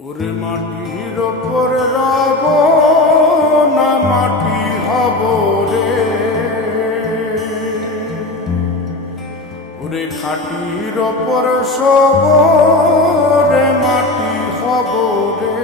ওরে মাটির ওপর রব না মাটি হব রে, ওরে খাটির ওপর সব রে মাটি হব রে।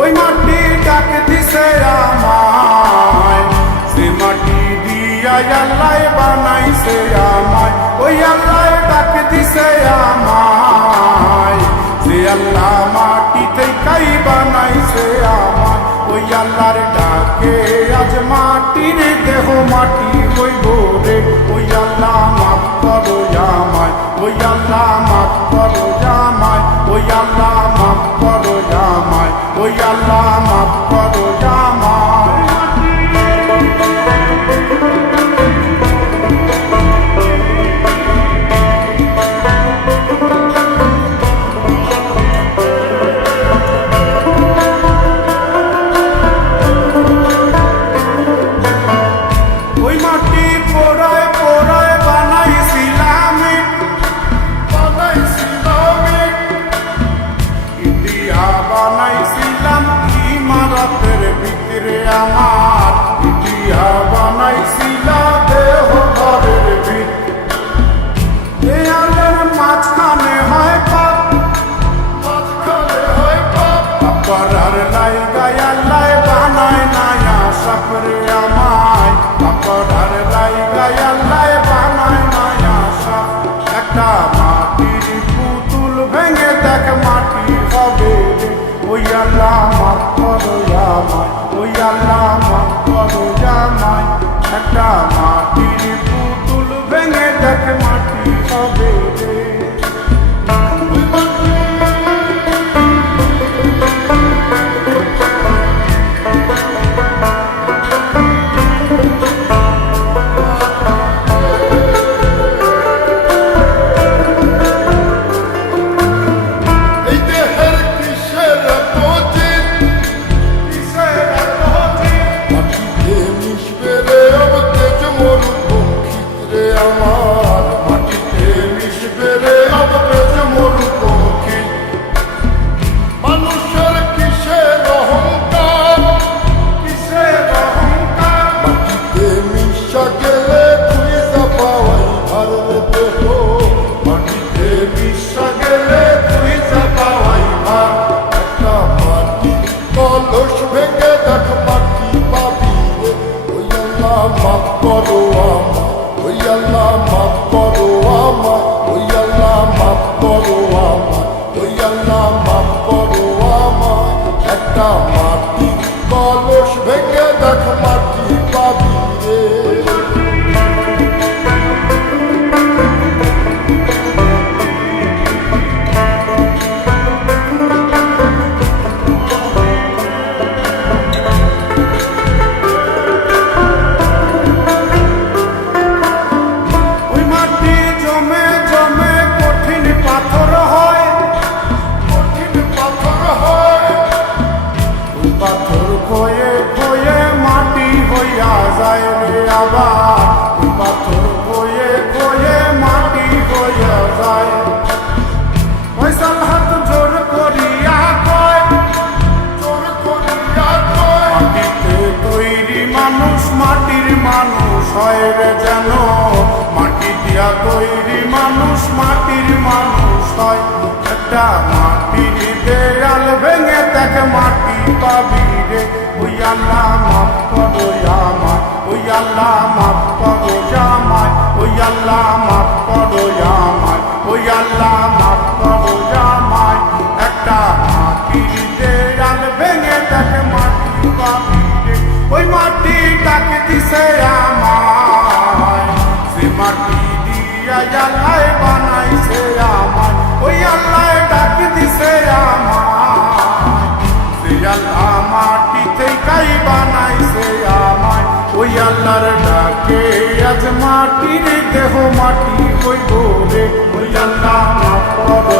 ওই মাটি ডাক দিছে আমায়, সে মাটি দিয়া আল্লাহ বানাইছে আমায়। ওই আল্লাহ ডাক দিছে আমায়, সে আল্লাহ মাটি থেকেই বানাইছে আমায়। ওই আল্লাহর ডাকে আজ মাটির দেহ মাটি হইব রে। ওই আল্লাহ মাফ করো আমায়, ওই আল্লাহ মাফ করো আমায়, ওই আল্লাহ মাফ করো আমায়, ওই আল্লাহ মাফ করো আমায়। ওই মাটি পোড়ায় পোড়ায় বানাইছিলাম ইন্ডিয়া, বানাইছিলাম ইমারতের ভিতরে আমার ইন্ডিয়া, বানাইছিলাম দেহ ঘরের ভিতরে। মাঝখানে হয় পাপ, মাঝখানে হয় পাপ, করার লাইগায় আল্লাহ বানায় নায়া সাপরে আমায়। করার লাইগায় আল্লাহ বানায় নায়া সাপ। একটা মাটির পুতুল ভেঙে দেখ মাটি হবে রে। ওই আল্লাহ মাফ করো আমায়, ওই আল্লাহ মাফ করো আমায়। একটা মাটির পুতুল ভেঙে দেখ মাটি হবে রে। মাফ করো আমায়, ওই আল্লাহ মাফ করো আমায়, ওই আল্লাহ মাফ করো আমায়, ওই আল্লাহ মাফ করো আমায়। একটা মাটি কলস ভেঙে দেখ মাটি পাবি রে। পাথর খয়ে খয়ে মাটি হইয়া যায় রে আবার, পাথর খয়ে খয়ে মাটি হইয়া যায়। ফয়সাল হাত জোর করিয়া কয়, জোর করিয়া কয়, মাটিতে তৈরি মানুষ মাটির মানুষ হয় রে যেন। মাটি দিয়া তৈরি মানুষ মাটির মানুষ হয়। একটা মাটির দেয়াল ভেঙে দেখ মাটি পাবি রে। ওই আল্লাহ মাফ করো আমায়, ওই আল্লাহ মাফ করো আমায়, ওই আল্লাহ মাফ করো আমায়, ওই আল্লাহ মাফ করো আমায়। একটা মাটির দেয়াল ভেঙে দেখ মাটি পাবি রে। ওই মাটি ডাক দিছে আমায়, সে মাটি দিয়া আল্লাহ বানাইছে আমায়। ওই আল্লাহ ডাক দিছে আমায়, সে আল্লাহ মাটি থেকেই বানাইছে আমায়। ওই আল্লাহর ডাকে আজ মাটির দেহ মাটি হইব রে ওই আল্লাহ মাফ করো